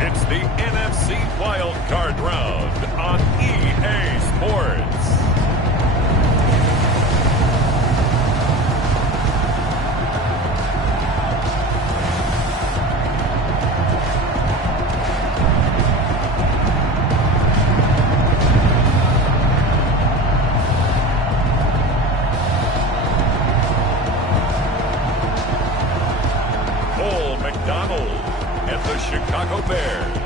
It's the NFC Wild Card Round on EA Sports. And the Chicago Bears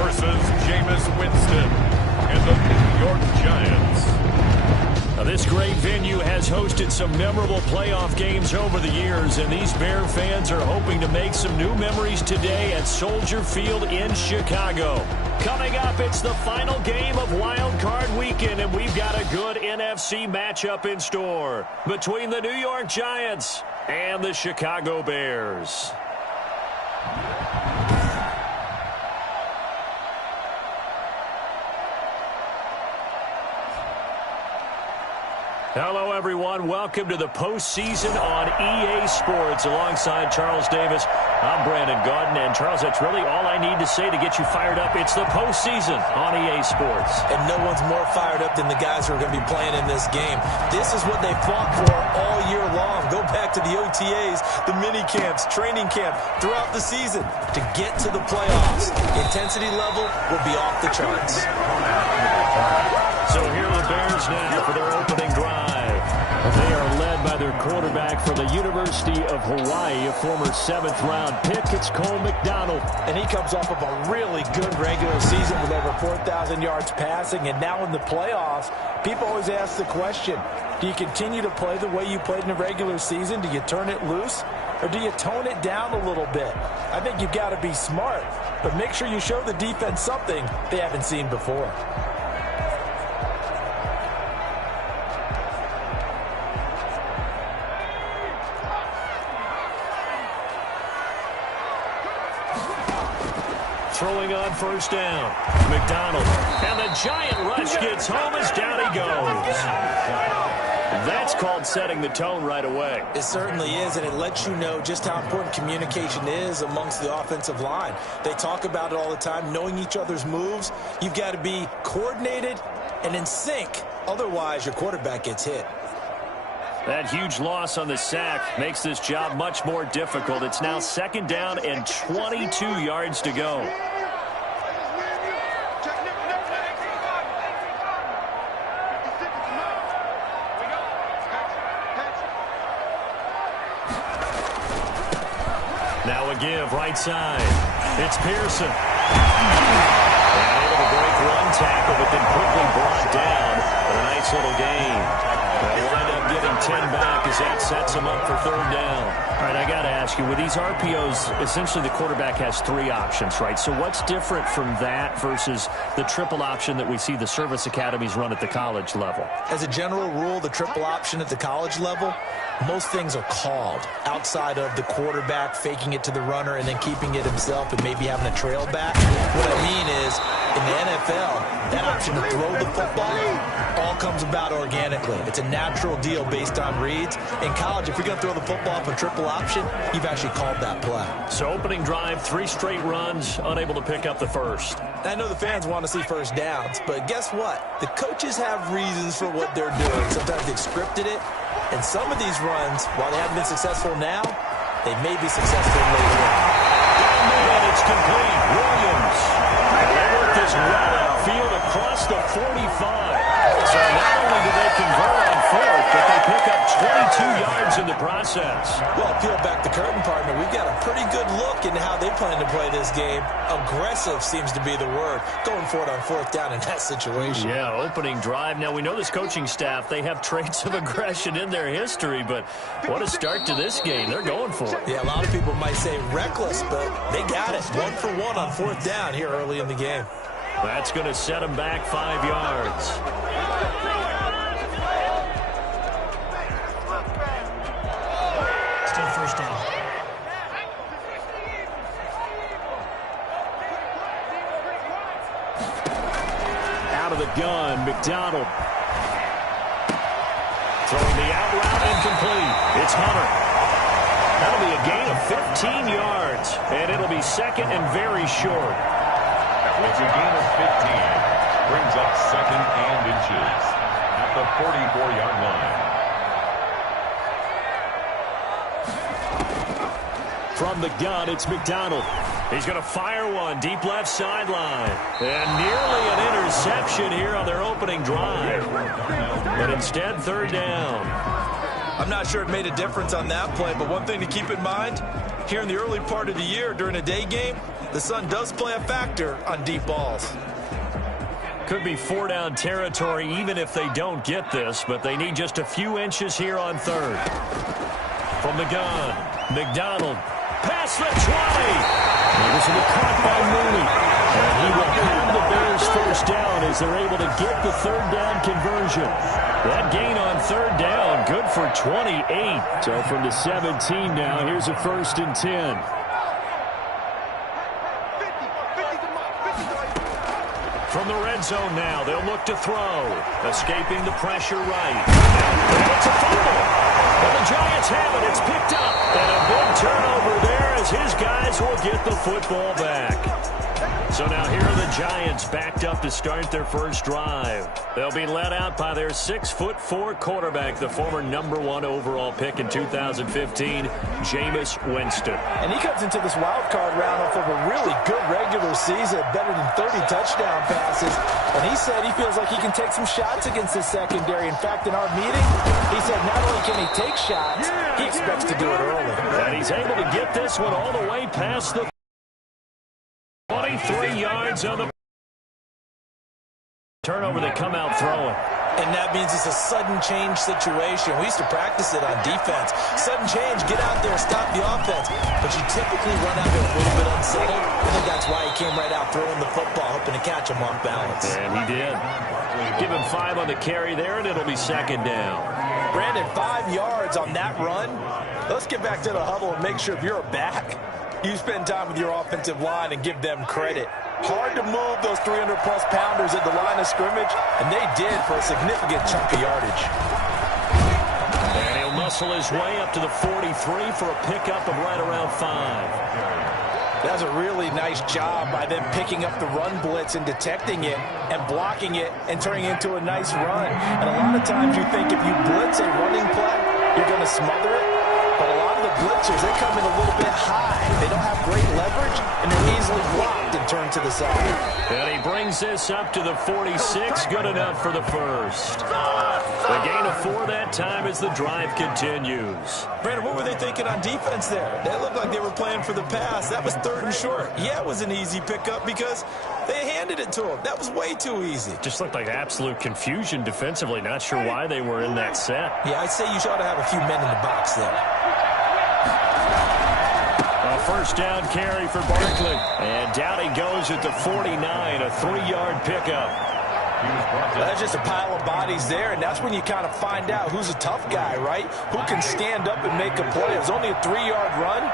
versus Jameis Winston and the New York Giants. Now, this great venue has hosted some memorable playoff games over the years, and these Bear fans are hoping to make some new memories today at Soldier Field in Chicago. Coming up, it's the final game of Wild Card Weekend, and we've got a good NFC matchup in store between the New York Giants and the Chicago Bears. Hello, everyone. Welcome to the postseason on EA Sports. Alongside Charles Davis, I'm Brandon Gaudin. And, Charles, that's really all I need to say to get you fired up. It's the postseason on EA Sports. And no one's more fired up than the guys who are going to be playing in this game. This is what they fought for all year long. Go back to the OTAs, the mini camps, training camp, throughout the season to get to the playoffs. The intensity level will be off the charts. So here are the Bears now for their opening drive. They are led by their quarterback from the University of Hawaii, a former 7th-round pick. It's Cole McDonald. And he comes off of a really good regular season with over 4,000 yards passing. And now in the playoffs, people always ask the question, do you continue to play the way you played in the regular season? Do you turn it loose? Or do you tone it down a little bit? I think you've got to be smart, but make sure you show the defense something they haven't seen before. Throwing on first down, McDonald. And the giant rush gets home as down he goes. That's called setting the tone right away. It certainly is, and it lets you know just how important communication is amongst the offensive line. They talk about it all the time, knowing each other's moves. You've got to be coordinated and in sync. Otherwise, your quarterback gets hit. That huge loss on the sack makes this job much more difficult. It's now 2nd down and 22 yards to go. Now a give right side. It's Pearson. And able to break one tackle, but then quickly brought down. But a nice little gain. They'll wind up getting 10 back as that sets them up for 3rd down. All right, I got to ask you, with these RPOs, essentially the quarterback has 3 options, right? So what's different from that versus the triple option that we see the service academies run at the college level? As a general rule, the triple option at the college level, most things are called outside of the quarterback faking it to the runner and then keeping it himself and maybe having a trail back. What I mean is, in the NFL, that option to throw the football all comes about organically. It's a natural deal based on reads. In college, if you're going to throw the football for triple option, you've actually called that play. So opening drive, 3 straight runs, unable to pick up the first. I know the fans want to see first downs, but guess what? The coaches have reasons for what they're doing. Sometimes they've scripted it, and some of these runs, while they haven't been successful now, they may be successful later on. And it's complete. Williams. They work this well outfield across the 45. So not only do they convert on 4th, but they pick up 22 yards in the process. Well, peel back the curtain, partner. We've got a pretty good look into how they plan to play this game. Aggressive seems to be the word. Going for it on 4th down in that situation. Yeah, opening drive. Now, we know this coaching staff, they have traits of aggression in their history, but what a start to this game. They're going for it. Yeah, a lot of people might say reckless, but they got it. 1 for 1 on 4th down here early in the game. That's going to set them back 5 yards. Still first down. Out of the gun, McDonald. Throwing the out route, incomplete. It's Hunter. That'll be a gain of 15 yards, and it'll be 2nd and very short. It's a gain of 15. Brings up 2nd and inches at the 44-yard line. From the gun, it's McDonald. He's going to fire one deep left sideline. And nearly an interception here on their opening drive. But instead, 3rd down. I'm not sure it made a difference on that play, but one thing to keep in mind, here in the early part of the year during a day game, the sun does play a factor on deep balls. Could be 4-down territory even if they don't get this, but they need just a few inches here on 3rd. From the gun, McDonald. Past the 20. This will be caught by Mooney. And he will have the Bears 1st down as they're able to get the 3rd down conversion. That gain on 3rd down, good for 28. So from the 17 now, here's a 1st and 10. From the red zone now, they'll look to throw. Escaping the pressure right. It's a fumble. And the Giants have it. It's picked up. And a big turnover there as his guys will get the football back. So now here are the Giants backed up to start their first drive. They'll be led out by their 6'4" quarterback, the former #1 overall pick in 2015, Jameis Winston. And he comes into this wild card round off of a really good regular season, better than 30 touchdown passes. And he said he feels like he can take some shots against his secondary. In fact, in our meeting, he said not only can he take shots, he expects to do it early. And he's able to get this one all the way past the 23 yards on the turnover. They come out throwing. And that means it's a sudden change situation. We used to practice it on defense. Sudden change, get out there, stop the offense. But you typically run out there a little bit unsettled. I think that's why he came right out throwing the football, hoping to catch him off balance. And he did. Give him 5 on the carry there, and it'll be 2nd down. Brandon, 5 yards on that run. Let's get back to the huddle and make sure if you're a back, you spend time with your offensive line and give them credit. Hard to move those 300-plus pounders at the line of scrimmage, and they did for a significant chunk of yardage. And he'll muscle his way up to the 43 for a pickup of right around 5. That's a really nice job by them picking up the run blitz and detecting it and blocking it and turning it into a nice run. And a lot of times you think if you blitz a running play, you're going to smother it. But a lot of the blitzers, they come in a little bit high. They don't have great leverage, and they're easily blocked and turned to the side. And he brings this up to the 46. Good enough for the first. The gain of 4 that time as the drive continues. Brandon, what were they thinking on defense there? They looked like they were playing for the pass. That was 3rd and short. Yeah, it was an easy pickup because they handed it to him. That was way too easy. Just looked like absolute confusion defensively. Not sure why they were in that set. Yeah, I'd say you ought to have a few men in the box there. A 1st down carry for Barkley. And down he goes at the 49, a 3-yard pickup. That's just a pile of bodies there, and that's when you kind of find out who's a tough guy, right? Who can stand up and make a play. It was only a 3-yard run,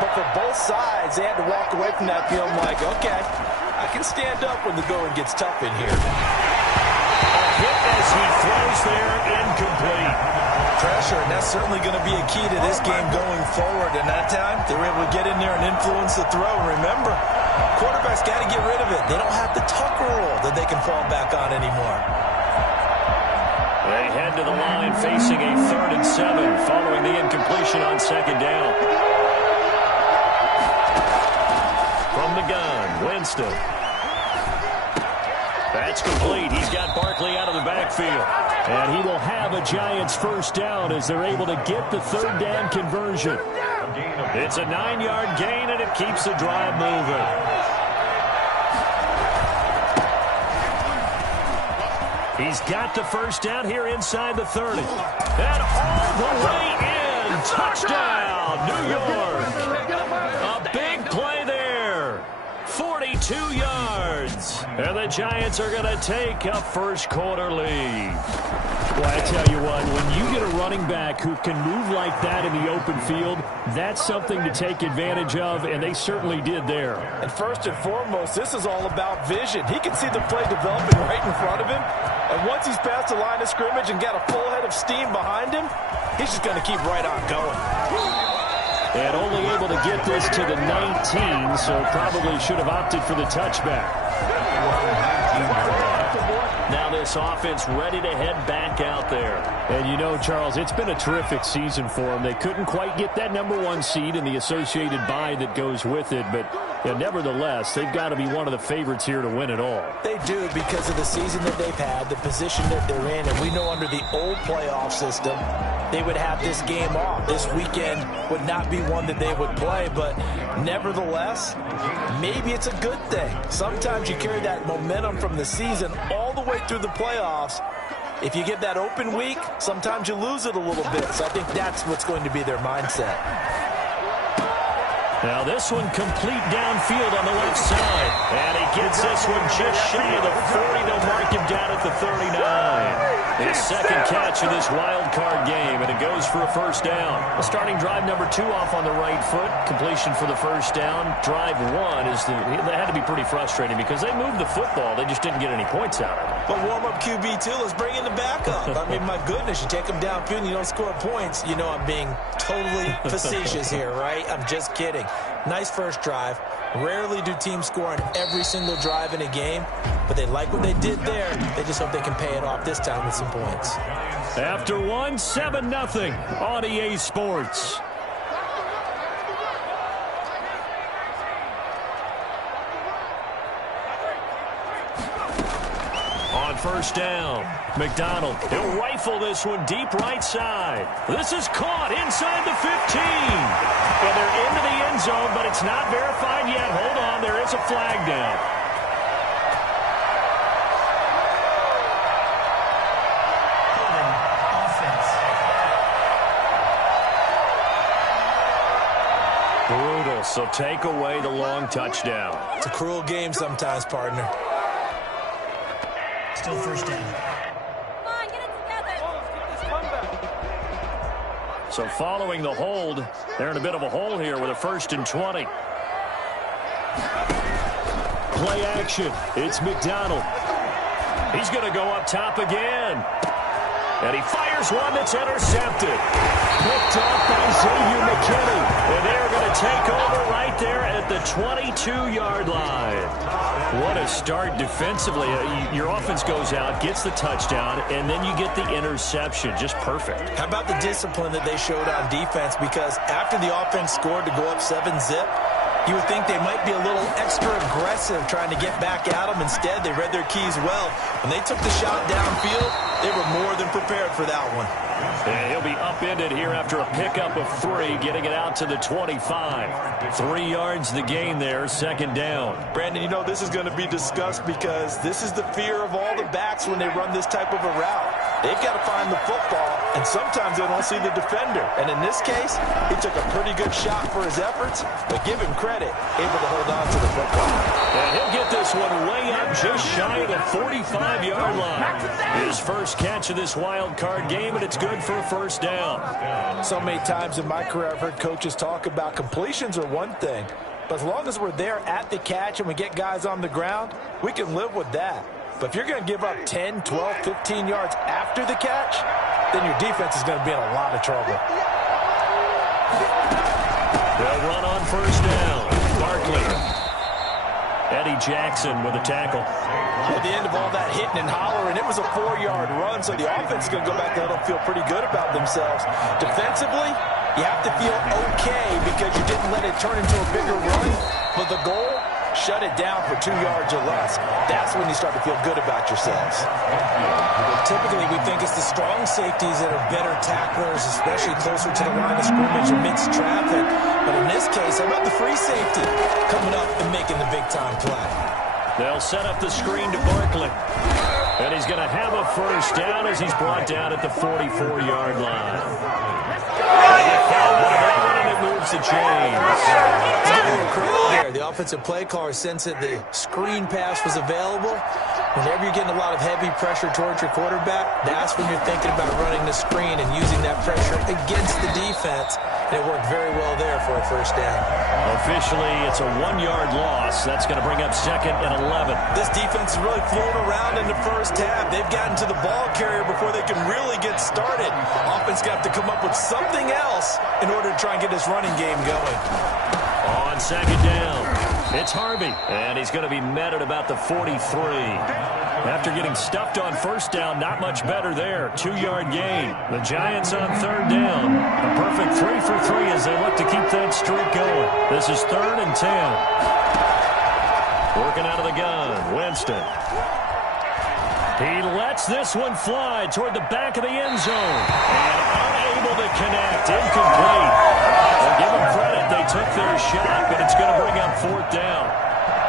but for both sides, they had to walk away from that feeling like, okay, I can stand up when the going gets tough in here. A hit as he throws there, incomplete. Pressure, and that's certainly going to be a key to this game going forward. And that time, they were able to get in there and influence the throw. And remember, quarterbacks got to get rid of it. They don't have the Tucker rule that they can fall back on anymore. They head to the line facing a 3rd and 7 following the incompletion on 2nd down. From the gun, Winston. That's complete. He's got Barkley out of the backfield. And he will have a Giants 1st down as they're able to get the 3rd down conversion. It's a 9-yard gain, and it keeps the drive moving. He's got the 1st down here inside the 30. And all the way in. Touchdown, New York. A big play there. 42 yards. And the Giants are going to take a 1st quarter lead. Well, I tell you what, when you get a running back who can move like that in the open field, that's something to take advantage of, and they certainly did there. And first and foremost, this is all about vision. He can see the play developing right in front of him, and once he's past the line of scrimmage and got a full head of steam behind him, he's just going to keep right on going. And only able to get this to the 19, so probably should have opted for the touchback. Now this offense ready to head back out there. And you know, Charles, it's been a terrific season for them. They couldn't quite get that #1 seed and the associated bye that goes with it, but nevertheless, they've got to be one of the favorites here to win it all. They do, because of the season that they've had, the position that they're in, and we know under the old playoff system, they would have this game off. This weekend would not be one that they would play, but nevertheless, maybe it's a good thing. Sometimes you carry that momentum from the season all the way through the playoffs. If you get that open week, sometimes you lose it a little bit. So I think that's what's going to be their mindset. Now this one complete downfield on the left side. And he gets this one just shy of the 40. They'll mark him down at the 39. His second catch of this wild card game, and it goes for a first down. Starting drive number 2 off on the right foot. Completion for the first down. Drive 1 that had to be pretty frustrating because they moved the football. They just didn't get any points out of it. But warm-up QB2, let's bring in the backup. I mean, my goodness, you take them downfield and you don't score points. You know I'm being totally facetious here, right? I'm just kidding. Nice first drive. Rarely do teams score on every single drive in a game, but they like what they did there. They just hope they can pay it off this time with some points. After 1, 7-0 on EA Sports. On first down, McDonald. He'll rifle this one deep right side. This is caught inside the 15. And they're into the end zone, but it's not verified yet. Hold on, there is a flag down. Brutal, so take away the long touchdown. It's a cruel game sometimes, partner. Still first down. Come on, get it together. So following the hold, they're in a bit of a hole here with a 1st and 20. Play action. It's McDonald. He's going to go up top again. And he fires one that's intercepted. Picked off by Xavier McKinney. And they're going to take over right there at the 22-yard line. What a start defensively. Your offense goes out, gets the touchdown, and then you get the interception. Just perfect. How about the discipline that they showed on defense? Because after the offense scored to go up 7-zip, you would think they might be a little extra aggressive trying to get back at them. Instead, they read their keys well. When they took the shot downfield, they were more than prepared for that one. And he'll be upended here after a pickup of 3, getting it out to the 25. 3 yards the gain there, 2nd down. Brandon, you know this is going to be discussed because this is the fear of all the backs when they run this type of a route. They've got to find the football, and sometimes they don't see the defender. And in this case, he took a pretty good shot for his efforts, but give him credit, able to hold on to the football. And he'll get this one way up just shy of the 45-yard line. His first catch of this wild card game, and it's good for a first down. So many times in my career I've heard coaches talk about completions are one thing, but as long as we're there at the catch and we get guys on the ground, we can live with that. But if you're going to give up 10, 12, 15 yards after the catch, then your defense is going to be in a lot of trouble. They'll run on first down. Barkley. Eddie Jackson with a tackle. At the end of all that hitting and hollering, it was a 4-yard run, so the offense is going to go back there and feel pretty good about themselves. Defensively, you have to feel okay because you didn't let it turn into a bigger run. But the goal, shut it down for 2 yards or less. That's when you start to feel good about yourselves. Typically, we think it's the strong safeties that are better tacklers, especially closer to the line of scrimmage amidst traffic. But in this case, how about the free safety coming up and making the big-time play? They'll set up the screen to Barkley. And he's going to have a first down as he's brought down at the 44-yard line. And it moves the chains. The offensive play caller, since that the screen pass was available, Whenever you're getting a lot of heavy pressure towards your quarterback, that's when you're thinking about running the screen and using that pressure against the defense. And it worked very well there for a first down. Officially, it's a 1-yard loss. That's going to bring up 2nd and 11. This defense is really flown around in the first half. They've gotten to the ball carrier before they can really get started. Offense got to come up with something else in order to try and get this running game going. On 2nd down, it's Harvey, and he's going to be met at about the 43. After getting stuffed on first down, not much better there. 2-yard gain. The Giants on 3rd down. A perfect 3 for 3 as they look to keep that streak going. This is 3rd and 10. Working out of the gun, Winston. He lets this one fly toward the back of the end zone. And unable to connect. Incomplete. Well, give them credit. They took their shot, but it's going to bring up 4th down.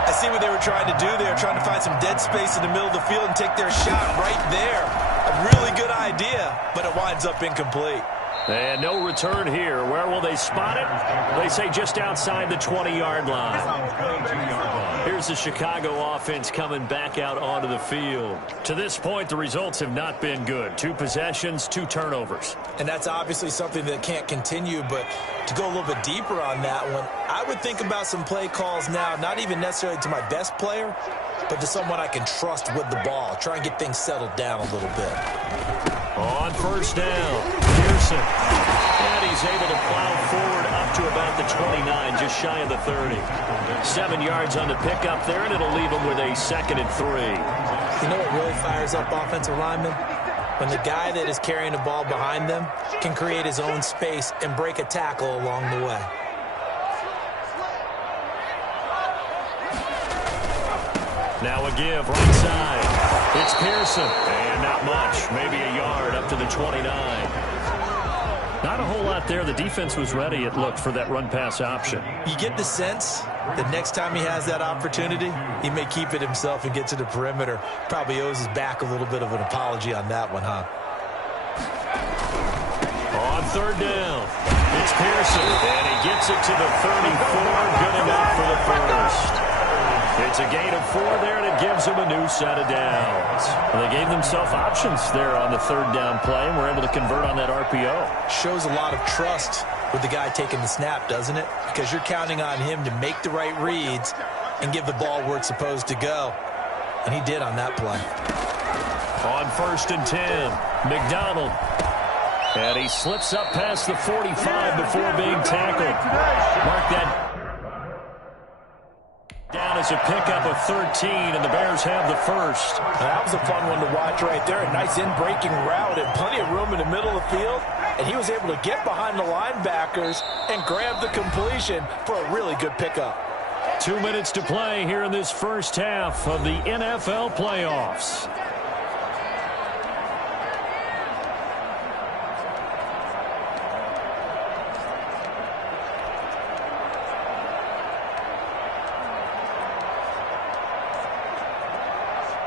I see what they were trying to do there, trying to find some dead space in the middle of the field and take their shot right there. A really good idea, but it winds up incomplete. And no return here. Where will they spot it? They say just outside the 20-yard line. Here's the Chicago offense coming back out onto the field. To this point, the results have not been good. 2 possessions, 2 turnovers. And that's obviously something that can't continue, but to go a little bit deeper on that one, I would think about some play calls now, not even necessarily to my best player, but to someone I can trust with the ball. Try and get things settled down a little bit. On first down, Pearson. And he's able to plow forward up to about the 29, just shy of the 30. 7 yards on the pickup there, and it'll leave him with a 2nd and 3. You know what really fires up offensive linemen? When the guy that is carrying the ball behind them can create his own space and break a tackle along the way. Now a give, right side. It's Pearson. And not much. Maybe a yard up to the 29. Not a whole lot there. The defense was ready, it looked, for that run-pass option. You get the sense that next time he has that opportunity, he may keep it himself and get to the perimeter. Probably owes his back a little bit of an apology on that one, huh? On 3rd down, it's Pearson. And he gets it to the 34. Good enough for the first. It's a gain of 4 there, and it gives them a new set of downs. Well, they gave themselves options there on the 3rd down play, and were able to convert on that RPO. Shows a lot of trust with the guy taking the snap, doesn't it? Because you're counting on him to make the right reads and give the ball where it's supposed to go. And he did on that play. On 1st and 10, McDonald. And he slips up past the 45 before being tackled. Mark that down as a pickup of 13, and the Bears have the first. That was a fun one to watch right there. A nice in-breaking route and plenty of room in the middle of the field. And he was able to get behind the linebackers and grab the completion for a really good pickup. 2 minutes to play here in this first half of the NFL playoffs.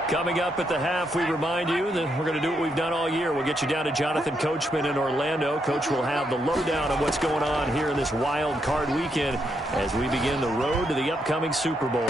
Coming up at the half, we remind you that we're going to do what we've done all year. We'll get you down to Jonathan Coachman in Orlando. Coach will have the lowdown on what's going on here in this wild card weekend as we begin the road to the upcoming Super Bowl.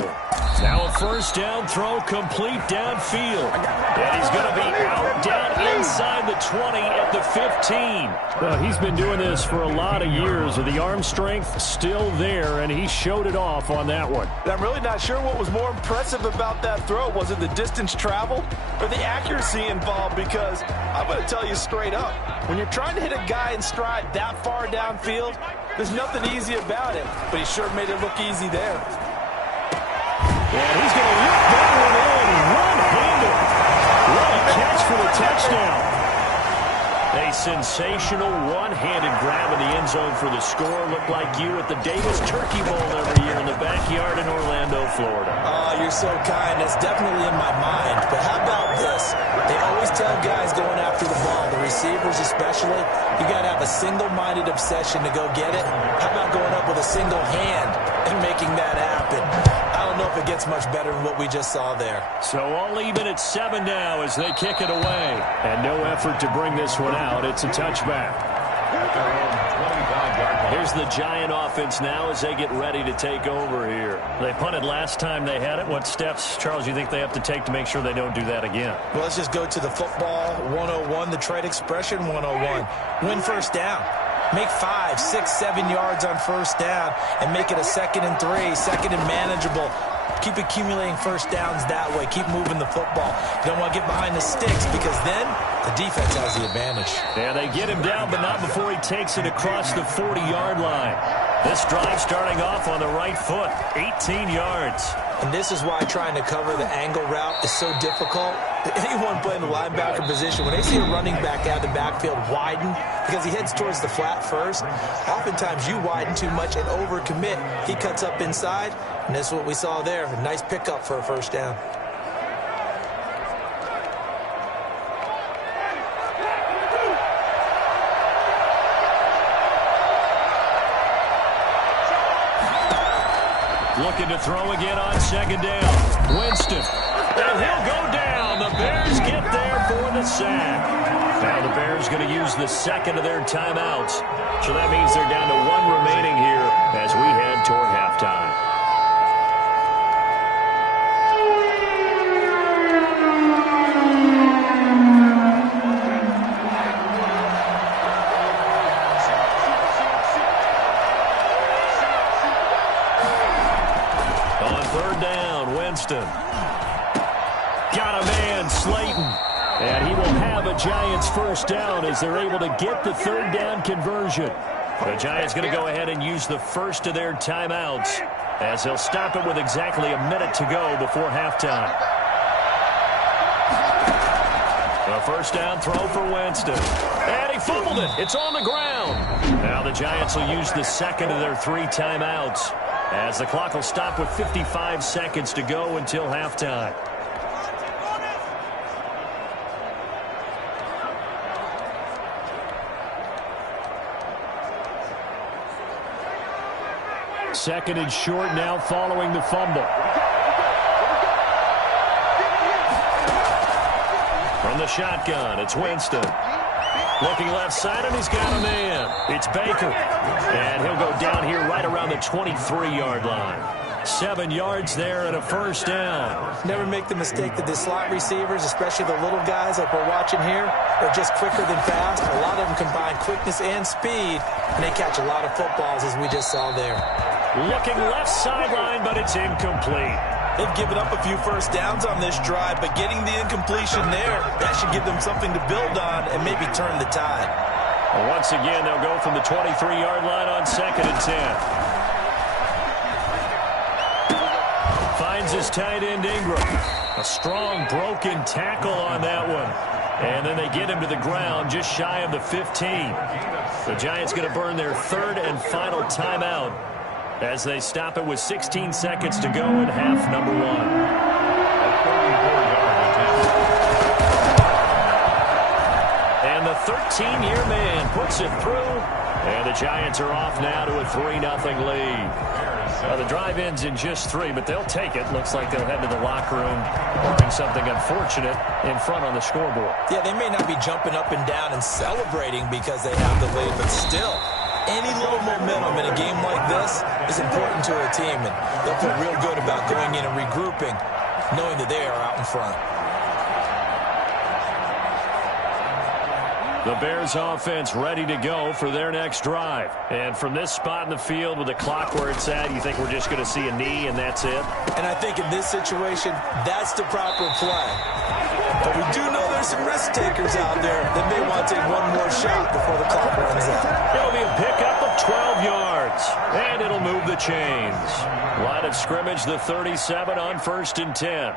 Now a first down throw complete downfield. And he's going to be out down inside the 20 at the 15. Well, he's been doing this for a lot of years with the arm strength still there, and he showed it off on that one. I'm really not sure what was more impressive about that throw. Was it the distance travel or the accuracy involved? Because I'm going to tell you straight up, when you're trying to hit a guy in stride that far downfield, there's nothing easy about it. But he sure made it look easy there. And he's going to lift that one in one-handed. What a catch for the touchdown. A sensational one-handed grab in the end zone for the score. Looked like you at the Davis Turkey Bowl every year in the backyard in Orlando, Florida. Oh, you're so kind. That's definitely in my mind. But how about this? They always tell guys going after the ball, the receivers especially, you got to have a single-minded obsession to go get it. How about going up with a single hand and making that happen? I don't know if it gets much better than what we just saw there. So all even at 7 now as they kick it away. And no effort to bring this one out. It's a touchback. At their own 25 Here's the Giant offense now as they get ready to take over here. They punted last time they had it. What steps, Charles, you think they have to take to make sure they don't do that again? Well, let's just go to the football 101, the trade expression 101. Win first down. Make 5, 6, 7 yards on first down and make it a 2nd and 3, 2nd and manageable. Keep accumulating first downs that way. Keep moving the football. You don't want to get behind the sticks because then the defense has the advantage. Yeah, they get him down, but not before he takes it across the 40-yard line. This drive starting off on the right foot, 18 yards. And this is why trying to cover the angle route is so difficult. Anyone playing the linebacker position, when they see a running back out of the backfield widen because he heads towards the flat first, oftentimes you widen too much and overcommit. He cuts up inside, and that's what we saw there. A nice pickup for a first down. Looking to throw again on 2nd down. Winston. And he'll go down. The Bears get there for the sack. Now the Bears going to use the 2nd of their timeouts. So that means they're down to 1 remaining here as we head toward halftime. On 3rd down, Winston. Got a man, Slayton. And he will have a Giants first down as they're able to get the 3rd down conversion. The Giants going to go ahead and use the first of their timeouts as they'll stop it with exactly a minute to go before halftime. A first down throw for Winston. And he fumbled it. It's on the ground. Now the Giants will use the 2nd of their 3 timeouts as the clock will stop with 55 seconds to go until halftime. Second and short now following the fumble. From the shotgun, it's Winston. Looking left side, and he's got a man. It's Baker. And he'll go down here right around the 23-yard line. 7 yards there and a first down. Never make the mistake that the slot receivers, especially the little guys like we're watching here, are just quicker than fast. A lot of them combine quickness and speed, and they catch a lot of footballs, as we just saw there. Looking left sideline, but it's incomplete. They've given up a few first downs on this drive, but getting the incompletion there, that should give them something to build on and maybe turn the tide. Well, once again, they'll go from the 23-yard line on 2nd and 10. Finds his tight end, Ingram. A strong broken tackle on that one. And then they get him to the ground just shy of the 15. The Giants going to burn their 3rd and final timeout as they stop it with 16 seconds to go in half number 1. And the 13-year man puts it through. And the Giants are off now to a 3-0 lead. The drive ends in just 3, but they'll take it. Looks like they'll head to the locker room, barring something unfortunate in front on the scoreboard. Yeah, they may not be jumping up and down and celebrating because they have the lead, but still, any little momentum in a game like this is important to a team, and they'll feel real good about going in and regrouping, knowing that they are out in front. The Bears offense ready to go for their next drive. And from this spot in the field with the clock where it's at, you think we're just going to see a knee and that's it? And I think in this situation, that's the proper play. But we do know there's some risk takers out there that may want to take one more shot before the clock runs out. It'll be a pickup of 12 yards. And it'll move the chains. Line of scrimmage, the 37 on 1st and 10.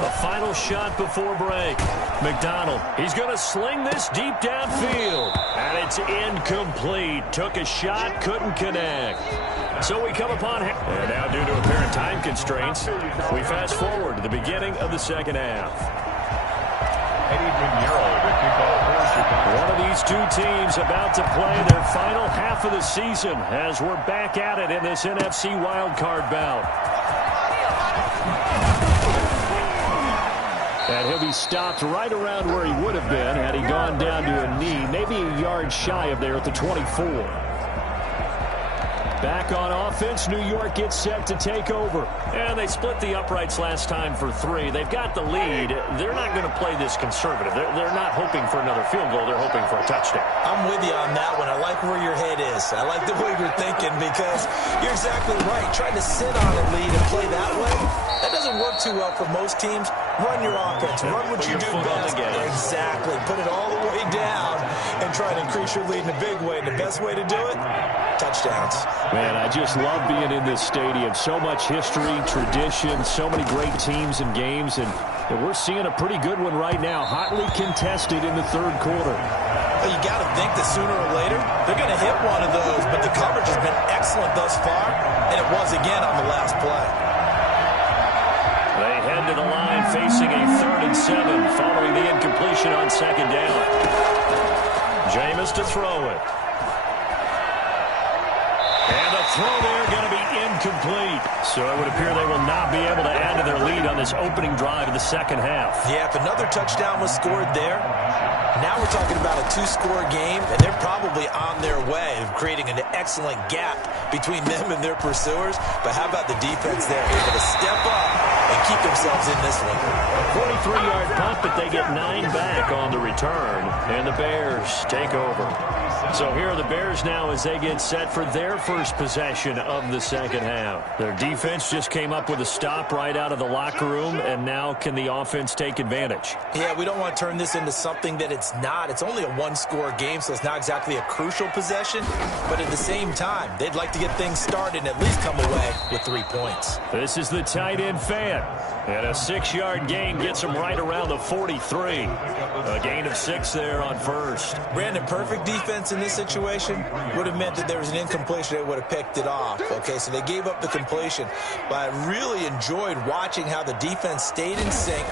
A final shot before break. McDonald, he's going to sling this deep downfield. And it's incomplete. Took a shot, couldn't connect. So we come upon... And now due to apparent time constraints, we fast forward to the beginning of the second half. One of these two teams about to play their final half of the season as we're back at it in this NFC wildcard bout. And he'll be stopped right around where he would have been had he gone down to a knee, maybe a yard shy of there at the 24. Back on offense, New York gets set to take over. And they split the uprights last time for 3. They've got the lead. They're not going to play this conservative. They're not hoping for another field goal. They're hoping for a touchdown. I'm with you on that one. I like where your head is. I like the way you're thinking because you're exactly right. Trying to sit on a lead and play that way, that doesn't work too well for most teams. Run your offense. Run what you do best. Exactly. Put it all the way down and try to increase your lead in a big way. And the best way to do it, touchdowns. Man, I just love being in this stadium. So much history, tradition, so many great teams and games, and we're seeing a pretty good one right now, hotly contested in the third quarter. Well, you got to think that sooner or later they're going to hit one of those, but the coverage has been excellent thus far, and it was again on the last play. They head to the line facing a 3rd and 7 following the incompletion on 2nd down. Jameis to throw it. And the throw there going to be incomplete. So it would appear they will not be able to add to their lead on this opening drive of the second half. Yeah, if another touchdown was scored there, now we're talking about a 2-score game, and they're probably on their way of creating an excellent gap between them and their pursuers. But how about the defense there, able to step up and keep themselves in this one? A 43-yard punt, but they get 9 back on the return, and the Bears take over. So here are the Bears now as they get set for their first possession of the second half. Their defense just came up with a stop right out of the locker room, and now can the offense take advantage? Yeah, we don't want to turn this into something that it's not. It's only a 1-score game, so it's not exactly a crucial possession. But at the same time, they'd like to get things started and at least come away with 3 points. This is the tight end fan. And a 6-yard gain gets him right around the 43. A gain of 6 there on first. Brandon, perfect defense in this situation would have meant that there was an incompletion. They would have picked it off. Okay, so they gave up the completion. But I really enjoyed watching how the defense stayed in sync,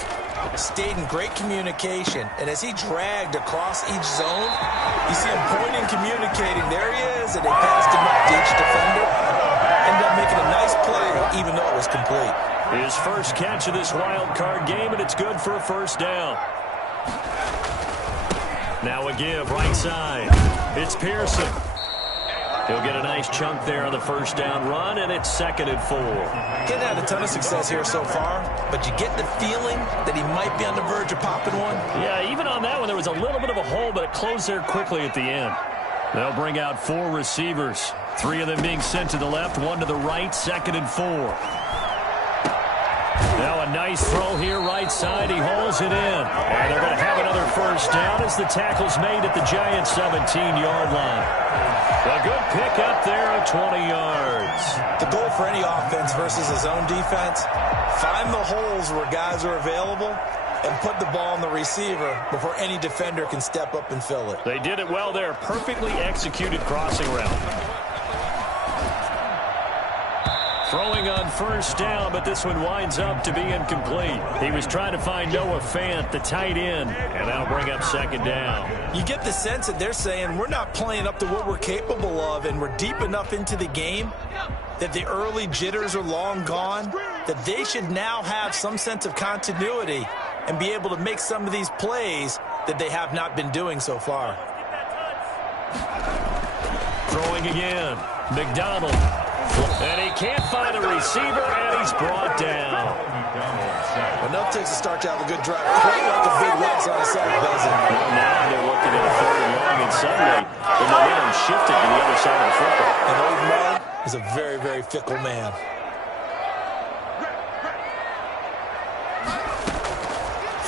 stayed in great communication. And as he dragged across each zone, you see him pointing, communicating. There he is, and they passed him up to each defender. Ended up making a nice play, even though it was complete. His first catch of this wild card game, and it's good for a first down. Now a give right side. It's Pearson. He'll get a nice chunk there on the first down run, and it's 2nd and 4. Getting had a ton of success here so far, but you get the feeling that he might be on the verge of popping one. Yeah, even on that one, there was a little bit of a hole, but it closed there quickly at the end. They'll bring out 4 receivers, 3 of them being sent to the left, 1 to the right, 2nd and 4. Now a nice throw here right side. He hauls it in. And they're going to have another first down as the tackle's made at the Giants' 17-yard line. A good pick up there at 20 yards. The goal for any offense versus a zone defense, find the holes where guys are available and put the ball on the receiver before any defender can step up and fill it. They did it well there. Perfectly executed crossing route. Throwing on first down, but this one winds up to be incomplete. He was trying to find Noah Fant, the tight end, and that'll bring up 2nd down. You get the sense that they're saying we're not playing up to what we're capable of, and we're deep enough into the game that the early jitters are long gone, that they should now have some sense of continuity and be able to make some of these plays that they have not been doing so far. Throwing again. McDonald. And he can't find a receiver, and he's brought down. Enough takes to start to have a good drive. Quite like a big Rex on a sack, doesn't it? Now they're looking at a 3rd and long, and suddenly the momentum shifted to the other side of the football. And Old Mo is a very, very fickle man.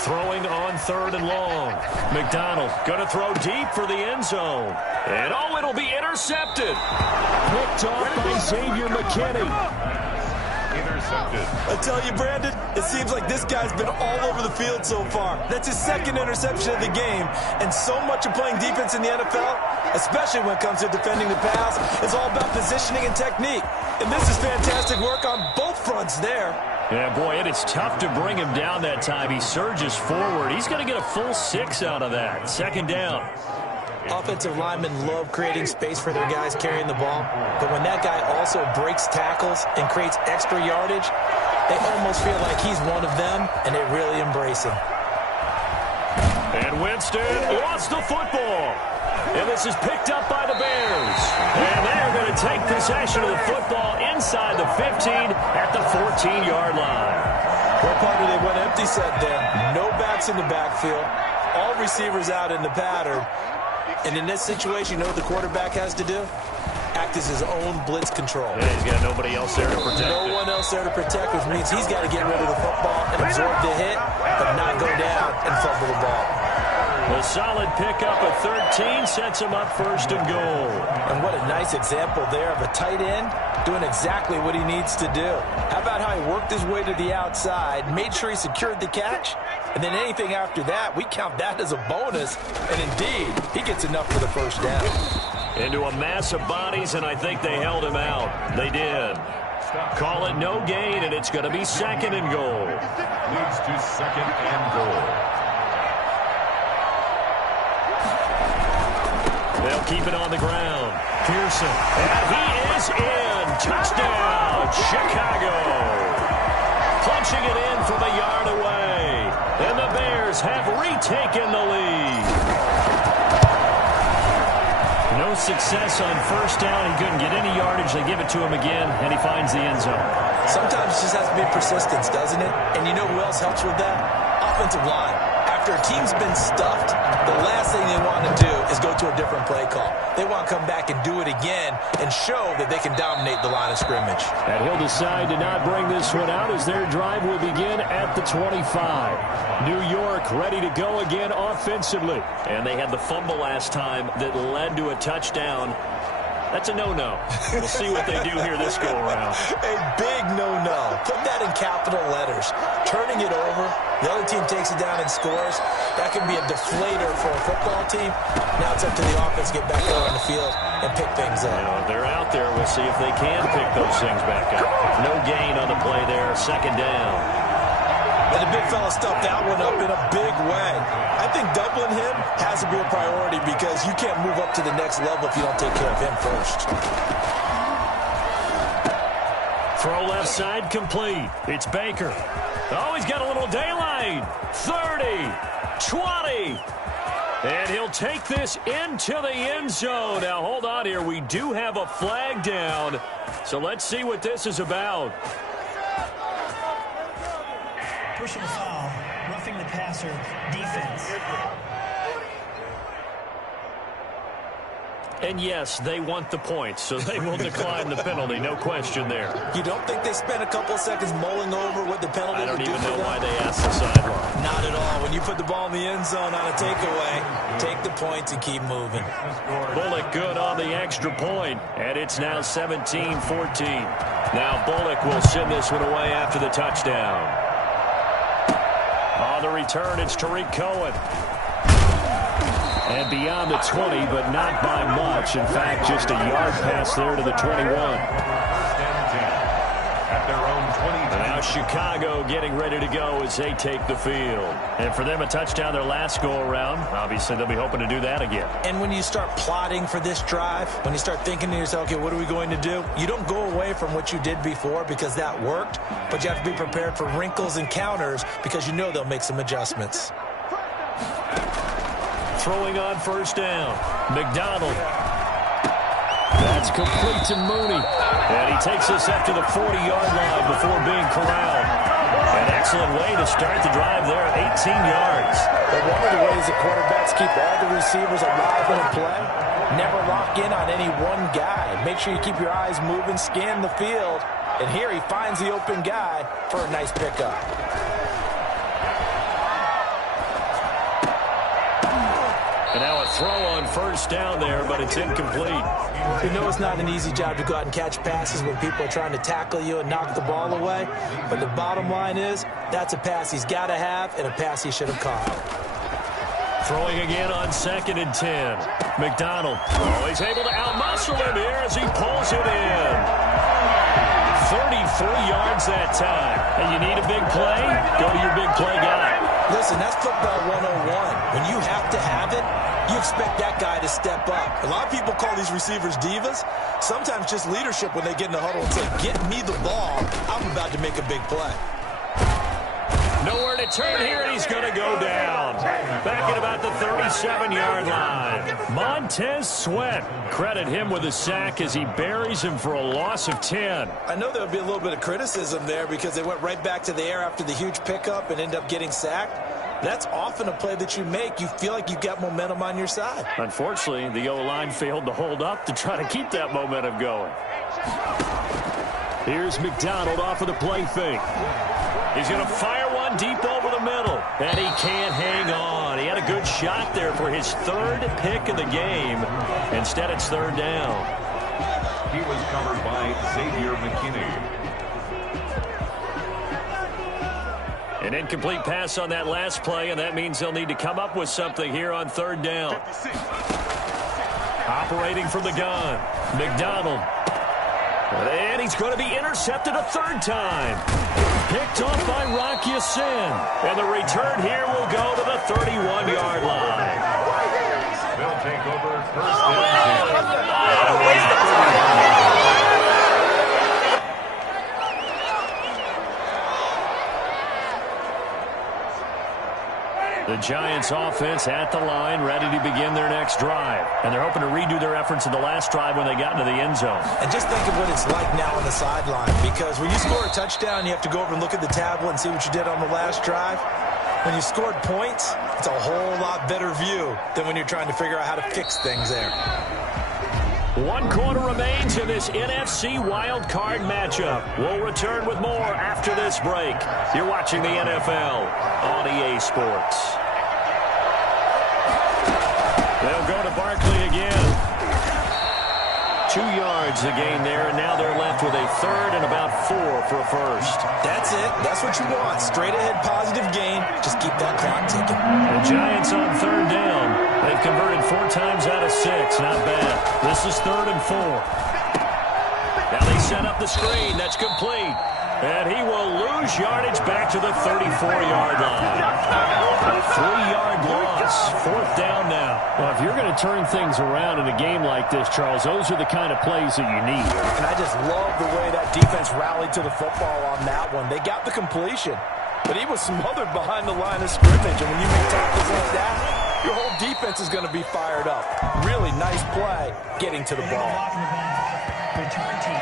Throwing on 3rd and long. McDonald going to throw deep for the end zone. And oh, it'll be intercepted. Picked off by Xavier McKinney. Intercepted. I tell you, Brandon, it seems like this guy's been all over the field so far. That's his 2nd interception of the game. And so much of playing defense in the NFL, especially when it comes to defending the pass, is all about positioning and technique. And this is fantastic work on both fronts there. Yeah, boy, it is tough to bring him down that time. He surges forward. He's going to get a full 6 out of that. 2nd down. Offensive linemen love creating space for their guys carrying the ball. But when that guy also breaks tackles and creates extra yardage, they almost feel like he's one of them, and they really embrace him. And Winston lost the football. And this is picked up by the Bears. And they're going to take possession of the football inside the 15 at the 14-yard line. What partner they went empty set there. No backs in the backfield. All receivers out in the pattern. And in this situation, you know what the quarterback has to do? Act as his own blitz control. Yeah, he's got nobody else there to protect. No one else there to protect, which means he's got to get rid of the football and absorb the hit, but not go down and fumble the ball. A solid pickup of 13 sets him up first and goal. And what a nice example there of a tight end doing exactly what he needs to do. How about how he worked his way to the outside, made sure he secured the catch, and then anything after that, we count that as a bonus. And indeed, he gets enough for the first down. Into a mass of bodies, and I think they held him out. They did. Call it no gain, and it's going to be second and goal. Leads to second and goal. They'll keep it on the ground. Pearson. And he is in. Touchdown, Chicago. Punching it in from a yard away. And the Bears have retaken the lead. No success on first down. He couldn't get any yardage. They give it to him again, and he finds the end zone. Sometimes it just has to be persistence, doesn't it? And you know who else helps with that? Offensive line. After a team's been stuffed, the last thing they want to do is go to a different play call. They want to come back and do it again and show that they can dominate the line of scrimmage. And he'll decide to not bring this one out as their drive will begin at the 25. New York ready to go again offensively. And they had the fumble last time that led to a touchdown. That's a no-no. We'll see what they do here this go-around. A big no-no. Put that in capital letters. Turning it over, the other team takes it down and scores. That can be a deflator for a football team. Now it's up to the offense to get back out on the field and pick things up. If they're out there, we'll see if they can pick those things back up. No gain on the play there. Second down. And the big fella stuffed that one up in a big way. I think doubling him has to be a priority because you can't move up to the next level if you don't take care of him first. Throw left side complete. It's Baker. Oh, he's got a little daylight. 30, 20. And he'll take this into the end zone. Now, hold on here. We do have a flag down. So let's see what this is about. Personal foul, roughing the passer, defense. And yes, they want the points, so they will decline the penalty. No question there. You don't think they spent a couple of seconds mulling over what the penalty would do for them? I don't even know why they asked the sideline. Not at all. When you put the ball in the end zone on a takeaway, take the points and keep moving. Bullock good on the extra point, and it's now 17-14. Now Bullock will send this one away after the touchdown. On the return, it's Tariq Cohen. And beyond the 20, but not by much. In fact, just a yard pass there to the 21. At their own 20. And now Chicago getting ready to go as they take the field. And for them, a touchdown their last go-around. Obviously, they'll be hoping to do that again. And when you start plotting for this drive, when you start thinking to yourself, okay, what are we going to do? You don't go away from what you did before because that worked, but you have to be prepared for wrinkles and counters because you know they'll make some adjustments. Throwing on first down. McDonald. That's complete to Mooney. And he takes this up to the 40-yard line before being corralled. An excellent way to start the drive there at 18 yards. But one of the ways the quarterbacks keep all the receivers alive in a play, never lock in on any one guy. Make sure you keep your eyes moving, scan the field. And here he finds the open guy for a nice pickup. And now a throw on first down there, but it's incomplete. You know it's not an easy job to go out and catch passes when people are trying to tackle you and knock the ball away. But the bottom line is, that's a pass he's got to have and a pass he should have caught. Throwing again on 2nd and 10. McDonald. Oh, he's able to outmuscle him here as he pulls it in. 33 yards that time. And you need a big play? Go to your big play guy. Listen, that's football 101. When you have to have it, you expect that guy to step up. A lot of people call these receivers divas. Sometimes just leadership when they get in the huddle and say, get me the ball. I'm about to make a big play. Nowhere to turn here, and he's going to go down. Back at about the 37-yard line. Montez Sweat. Credit him with a sack as he buries him for a loss of 10. I know there would be a little bit of criticism there because they went right back to the air after the huge pickup and ended up getting sacked. That's often a play that you make. You feel like you've got momentum on your side. Unfortunately, the O-line failed to hold up to try to keep that momentum going. Here's McDonald off of the play fake. He's going to fire one deep over the middle, and he can't hang on. He had a good shot there for his third pick of the game. Instead, it's third down. He was covered by Xavier McKinney. An incomplete pass on that last play, and that means they'll need to come up with something here on third down. Operating from the gun, McDonald. And he's going to be intercepted a third time. Picked off by Rock Ya-Sin. And the return here will go to the 31-yard line. They'll take over first and 10. The Giants offense at the line, ready to begin their next drive. And they're hoping to redo their efforts in the last drive when they got into the end zone. And just think of what it's like now on the sideline, because when you score a touchdown, you have to go over and look at the tablet and see what you did on the last drive. When you scored points, it's a whole lot better view than when you're trying to figure out how to fix things there. 1 quarter remains in this NFC wild card matchup. We'll return with more after this break. You're watching the NFL on EA Sports. They'll go to Barkley again. 2 yards the gain there, and now they're left with a third and about 4 for a first. That's it. That's what you want. Straight ahead positive gain. Just keep that clock ticking. The Giants on third down. They've converted 4 times out of 6. Not bad. This is third and 4. Now they set up the screen. That's complete. And he will lose yardage back to the 34-yard line. A 3-yard loss. Fourth down now. Well, if you're going to turn things around in a game like this, Charles, those are the kind of plays that you need. And I just love the way that defense rallied to the football on that one. They got the completion, but he was smothered behind the line of scrimmage. And when you make tackles like that, your whole defense is going to be fired up. Really nice play getting to the ball. Return team.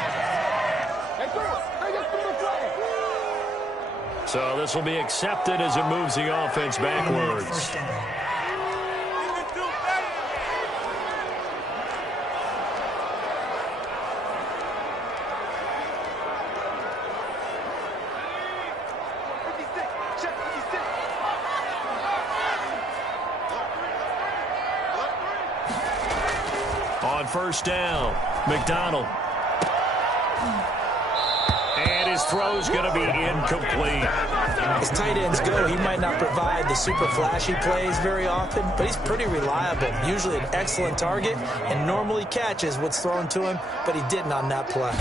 So this will be accepted as it moves the offense backwards. First down. On first down, McDonald. And his throw's going to be incomplete. As tight ends go, he might not provide the super flashy plays very often, but he's pretty reliable. Usually an excellent target and normally catches what's thrown to him, but he didn't on that play.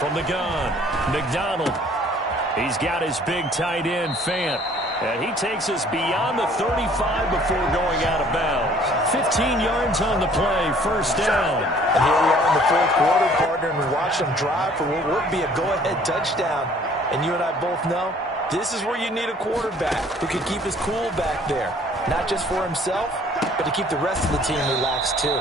From the gun, McDonald. He's got his big tight end, Fant. And he takes us beyond the 35 before going out of bounds. 15 yards on the play, first down. And here we are in the fourth quarter, partner, and we watch them drive for what would be a go-ahead touchdown. And you and I both know this is where you need a quarterback who can keep his cool back there. Not just for himself, but to keep the rest of the team relaxed too.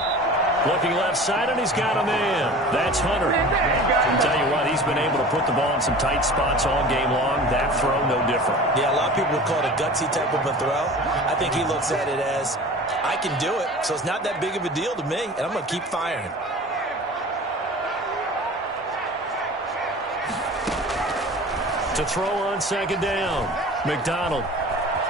Looking left side, and he's got a man. That's Hunter. I tell you what, he's been able to put the ball in some tight spots all game long. That throw, no different. Yeah, a lot of people would call it a gutsy type of a throw. I think he looks at it as, I can do it, so it's not that big of a deal to me, and I'm going to keep firing. To throw on second down, McDonald.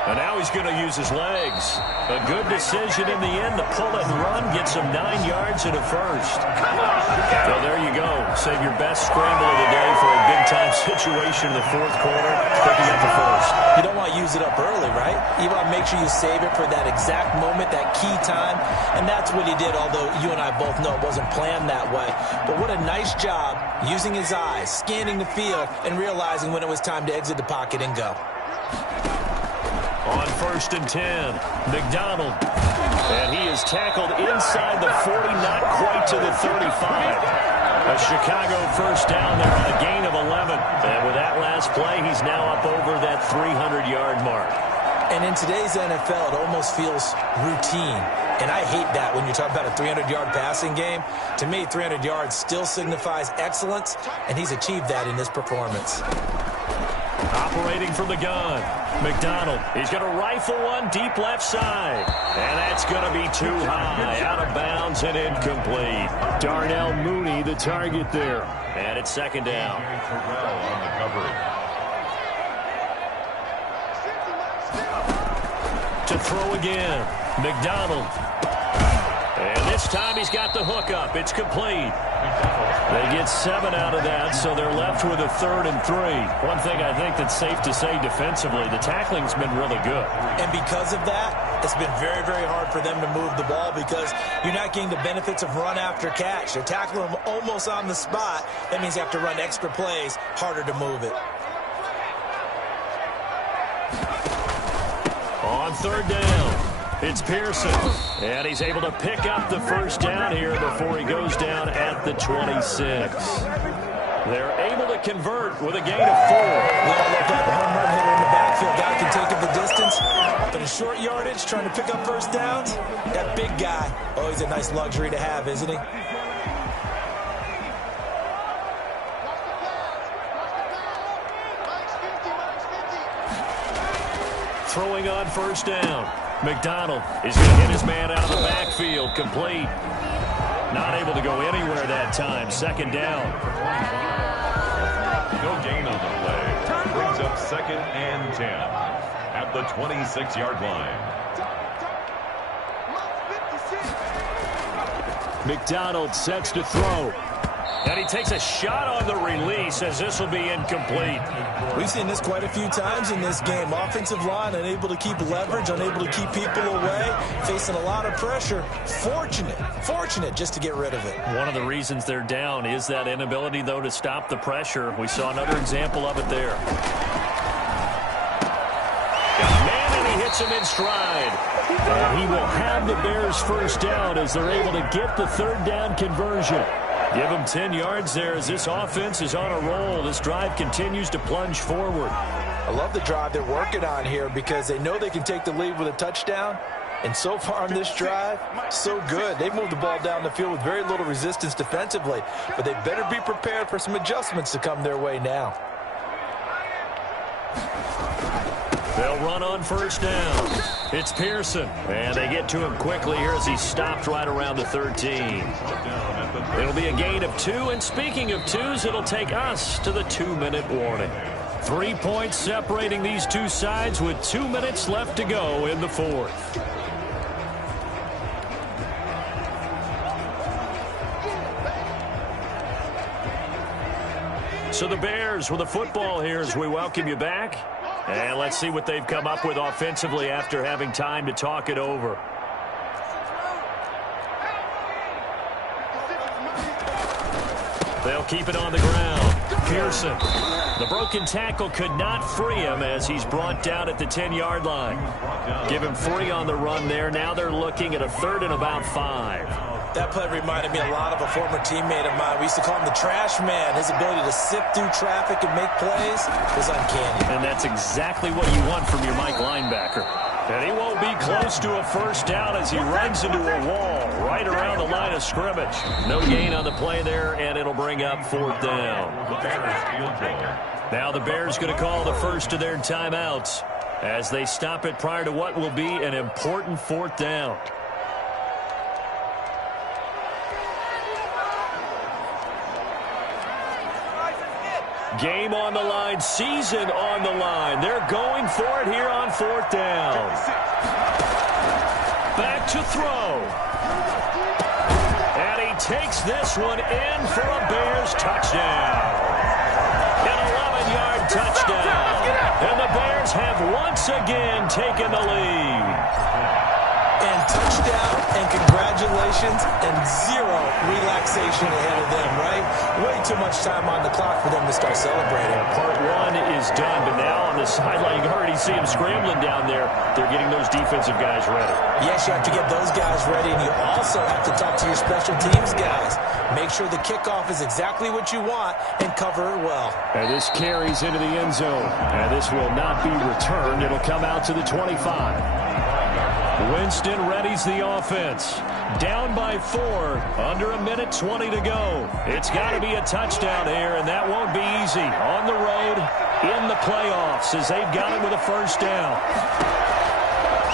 And now he's going to use his legs. A good decision in the end to pull it and run, gets him 9 yards and a first. So there you go. Save your best scramble of the day for a big-time situation in the fourth quarter, picking up the first. You don't want to use it up early, right? You want to make sure you save it for that exact moment, that key time. And that's what he did, although you and I both know it wasn't planned that way. But what a nice job using his eyes, scanning the field, and realizing when it was time to exit the pocket and go. On first and 10, McDonald. And he is tackled inside the 40, not quite to the 35. A Chicago first down there on a gain of 11. And with that last play, he's now up over that 300-yard mark. And in today's NFL, it almost feels routine. And I hate that when you talk about a 300-yard passing game. To me, 300 yards still signifies excellence, and he's achieved that in this performance. Operating from the gun, McDonald. He's going to rifle one deep left side. And that's going to be too high, out of bounds and incomplete. Darnell Mooney, the target there. And it's second down. To throw again, McDonald. And this time he's got the hook up. It's complete. They get 7 out of that, so they're left with a 3rd and 3. One thing I think that's safe to say defensively, the tackling's been really good. And because of that, it's been very, very hard for them to move the ball because you're not getting the benefits of run after catch. They're tackling them almost on the spot. That means you have to run extra plays, harder to move it. On 3rd down, it's Pearson. And he's able to pick up the first down here before he goes down at the 26. They're able to convert with a gain of 4. We all love that home run hitter in the backfield. Guy can take it the distance. But in short yardage, trying to pick up first downs, that big guy, always a nice luxury to have, isn't he? Throwing on first down. McDonald is going to hit his man out of the backfield. Complete. Not able to go anywhere that time. Second down. No gain on the play. Brings up 2nd and 10 at the 26-yard line. McDonald sets to throw. And he takes a shot on the release as this will be incomplete. We've seen this quite a few times in this game. Offensive line unable to keep leverage, unable to keep people away, facing a lot of pressure. Fortunate just to get rid of it. One of the reasons they're down is that inability, though, to stop the pressure. We saw another example of it there. Got a man, and he hits him in stride. And he will have the Bears first down as they're able to get the 3rd down conversion. Give him 10 yards there as this offense is on a roll. This drive continues to plunge forward. I love the drive they're working on here because they know they can take the lead with a touchdown. And so far on this drive, so good. They moved the ball down the field with very little resistance defensively. But they better be prepared for some adjustments to come their way now. They'll run on first down. It's Pearson. And they get to him quickly here as he stopped right around the 13. It'll be a gain of 2. And speaking of 2s, it'll take us to the 2-minute warning. 3 points separating these two sides with 2 minutes left to go in the 4th. So the Bears with the football here as we welcome you back. And let's see what they've come up with offensively after having time to talk it over. They'll keep it on the ground. Pearson. The broken tackle could not free him as he's brought down at the 10-yard line. Give him 3 on the run there. Now they're looking at a 3rd and about 5. That play reminded me a lot of a former teammate of mine. We used to call him the trash man. His ability to sift through traffic and make plays was uncanny. And that's exactly what you want from your Mike linebacker. And he won't be close to a first down as he runs into a wall right around the line of scrimmage. No gain on the play there, and it'll bring up 4th down. Now the Bears going to call the first of their timeouts as they stop it prior to what will be an important 4th down. Game on the line, season on the line. They're going for it here on 4th down. Back to throw. And he takes this one in for a Bears touchdown. An 11-yard touchdown. And the Bears have once again taken the lead. And touchdown and congratulations and 0 relaxation ahead of them, right? way too much time on the clock for them to start celebrating. Part one is done, but now on the sideline, you already see him scrambling down there. They're getting those defensive guys ready. Yes, you have to get those guys ready, and you also have to talk to your special teams guys. Make sure the kickoff is exactly what you want and cover it well. And this carries into the end zone. And this will not be returned. It'll come out to the 25. Winston readies the offense. Down by 4. Under 1:20 to go. It's got to be a touchdown here, and that won't be easy. On the road, in the playoffs, as they've got it with a first down.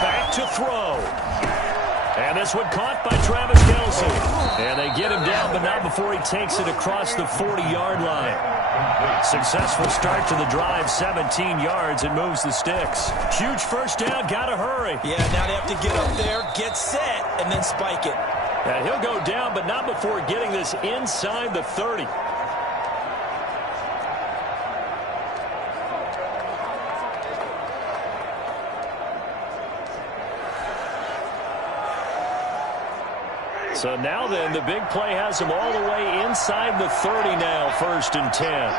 Back to throw. And this one caught by Travis Kelce. And they get him down, but not before he takes it across the 40-yard line. Successful start to the drive, 17 yards, and moves the sticks. Huge first down, got to hurry. Yeah, now they have to get up there, get set, and then spike it. And he'll go down, but not before getting this inside the 30. So now then, the big play has him all the way inside the 30 now, 1st and 10.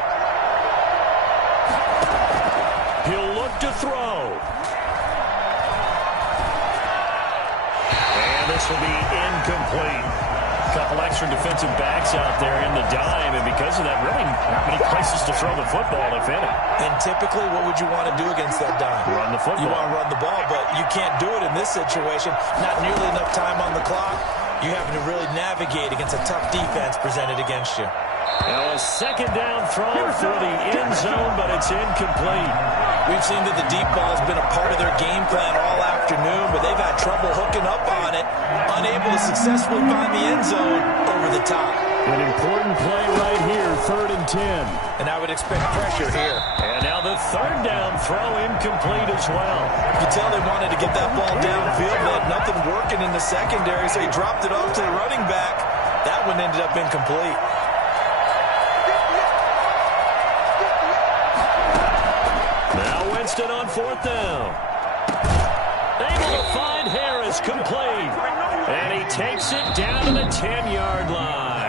He'll look to throw. And this will be incomplete. A couple extra defensive backs out there in the dime, and because of that, really not many places to throw the football, if any. And typically, what would you want to do against that dime? Run the football. You want to run the ball, but you can't do it in this situation. Not nearly enough time on the clock. You have to really navigate against a tough defense presented against you. Now a 2nd down throw for the end zone, but it's incomplete. We've seen that the deep ball has been a part of their game plan all afternoon, but they've had trouble hooking up on it, unable to successfully find the end zone over the top. An important play right here, 3rd and 10. And I would expect pressure here. And now the 3rd down throw incomplete as well. You could tell they wanted to get that ball downfield. They had nothing working in the secondary, so he dropped it off to the running back. That one ended up incomplete. Now Winston on 4th down. Able to find Harris, complete. And he takes it down to the 10-yard line.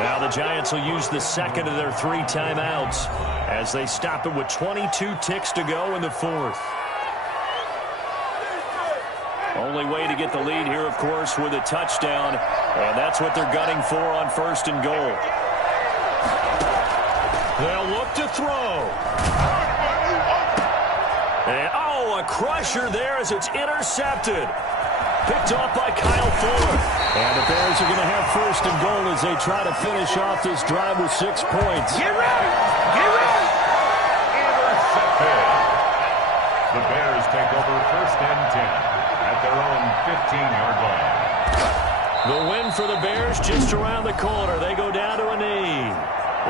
Now the Giants will use the 2nd of their 3 timeouts as they stop it with 22 ticks to go in the 4th. Only way to get the lead here, of course, with a touchdown, and that's what they're gunning for on 1st and goal. They'll look to throw. And, a crusher there as it's intercepted. Picked off by Kyle Fuller. And the Bears are going to have 1st and goal as they try to finish off this drive with 6 points. Get ready! Get ready! Intercepted. The Bears take over 1st and 10 at their own 15-yard line. The win for the Bears just around the corner. They go down to a knee.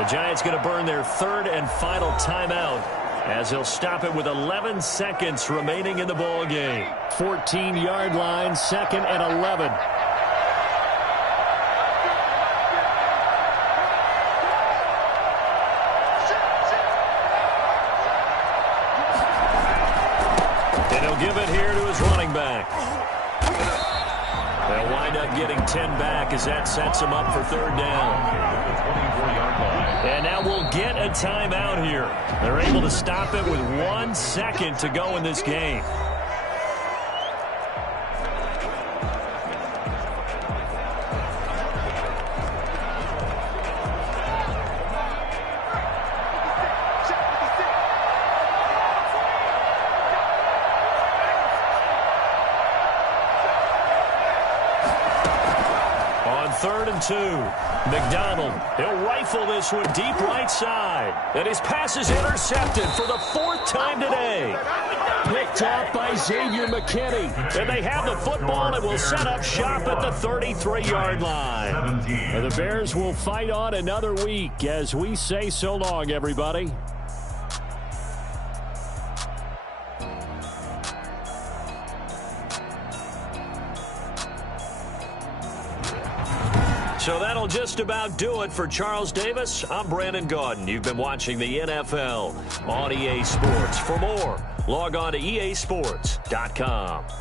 The Giants going to burn their 3rd and final timeout as they'll stop it with 11 seconds remaining in the ball game. 14-yard line, 2nd and 11. And he'll give it here to his running back. They'll wind up getting 10 back as that sets him up for 3rd down. And now we'll get a timeout here. They're able to stop it with 1 second to go in this game. On 3rd and 2, McDonald, he'll rifle this one deep right side. And his pass is intercepted for the 4th time today. Picked off by Xavier McKinney. And they have the football and will set up shop at the 33-yard line. And the Bears will fight on another week as we say so long, everybody. So that'll just about do it for Charles Davis. I'm Brandon Gaudin. You've been watching the NFL on EA Sports. For more, log on to easports.com.